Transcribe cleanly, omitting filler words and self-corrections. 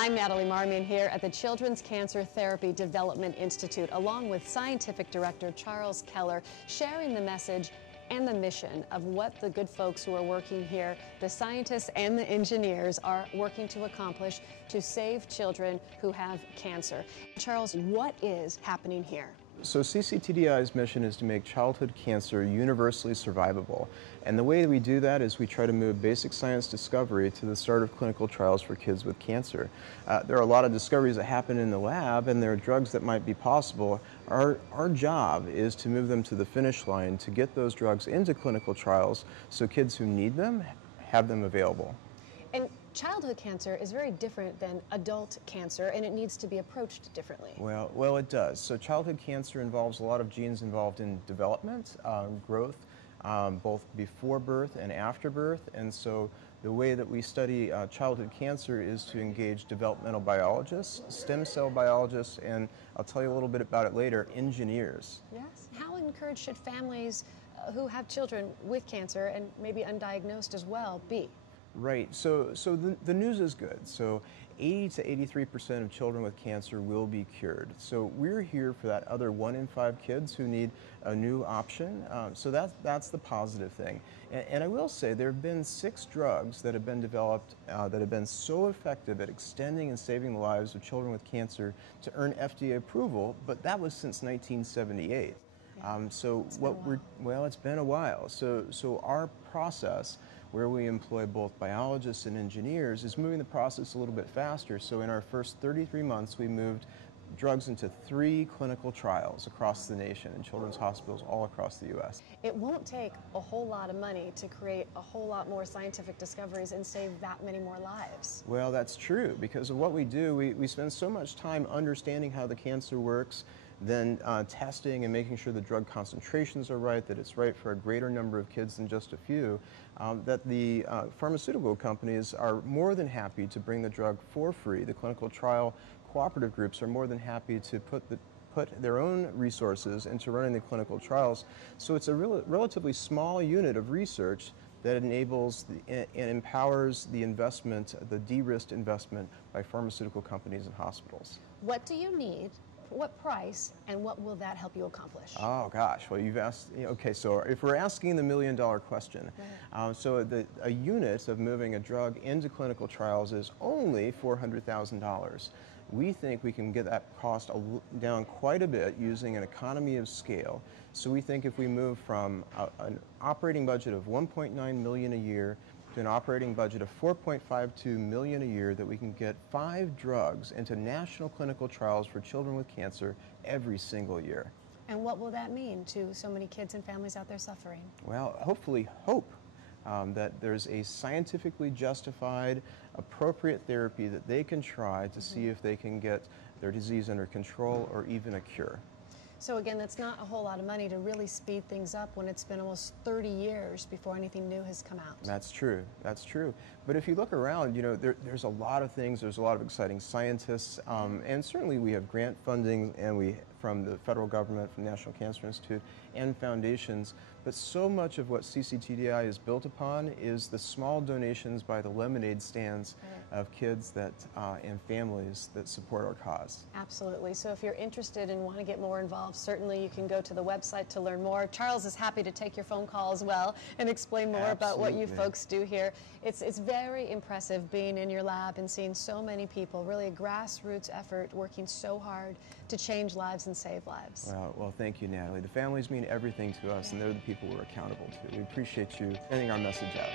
I'm Natali Marmion here at the Children's Cancer Therapy Development Institute, along with Scientific Director Charles Keller, sharing the message and the mission of what the good folks who are working here, the scientists and the engineers, are working to accomplish to save children who have cancer. Charles, what is happening here? So cc-TDI's mission is to make childhood cancer universally survivable. And the way that we do that is we try to move basic science discovery to the start of clinical trials for kids with cancer. There are a lot of discoveries that happen in the lab, and there are drugs that might be possible. Our job is to move them to the finish line, to get those drugs into clinical trials so kids who need them have them available. And childhood cancer is very different than adult cancer, and it needs to be approached differently. Well, it does. So childhood cancer involves a lot of genes involved in development, growth, both before birth and after birth. And so the way that we study childhood cancer is to engage developmental biologists, stem cell biologists, and I'll tell you a little bit about it later, engineers. Yes. How encouraged should families who have children with cancer and maybe undiagnosed as well be? Right. So the news is good. So 80 to 83% of children with cancer will be cured. So we're here for that other 1 in 5 kids who need a new option. So that's the positive thing. And I will say there have been 6 drugs that have been developed that have been so effective at extending and saving the lives of children with cancer to earn FDA approval, but that was since 1978. It's been a while. So our process, where we employ both biologists and engineers, is moving the process a little bit faster. So in our first 33 months, we moved drugs into 3 clinical trials across the nation in children's hospitals all across the U.S. It won't take a whole lot of money to create a whole lot more scientific discoveries and save that many more lives. Well, that's true. Because of what we do, we spend so much time understanding how the cancer works, then testing and making sure the drug concentrations are right, that it's right for a greater number of kids than just a few, that the pharmaceutical companies are more than happy to bring the drug for free. The clinical trial cooperative groups are more than happy to put their own resources into running the clinical trials. So it's a relatively small unit of research that enables and empowers the investment, the de-risked investment by pharmaceutical companies and hospitals. What do you need? What price, and what will that help you accomplish? Oh gosh, well you've asked, okay, so if we're asking the million-dollar question, so a unit of moving a drug into clinical trials is only $400,000. We think we can get that cost down quite a bit using an economy of scale. So we think if we move from an operating budget of $1.9 million a year to an operating budget of $4.52 million a year, that we can get 5 drugs into national clinical trials for children with cancer every single year. And what will that mean to so many kids and families out there suffering? Well, hopefully hope that there's a scientifically justified, appropriate therapy that they can try to see if they can get their disease under control or even a cure. So again, that's not a whole lot of money to really speed things up when it's been almost 30 years before anything new has come out. That's true. That's true. But if you look around, there's a lot of things. There's a lot of exciting scientists, and certainly we have grant funding, and from the federal government, from the National Cancer Institute, and foundations. But so much of what cc-TDI is built upon is the small donations by the lemonade stands of kids and families that support our cause. Absolutely. So if you're interested and want to get more involved, certainly you can go to the website to learn more. Charles is happy to take your phone call as well and explain more about what you folks do here. It's very impressive being in your lab and seeing so many people, really a grassroots effort, working so hard to change lives and save lives. Well, thank you, Natali. The families mean everything to us, and they're the people we're accountable to. We appreciate you sending our message out.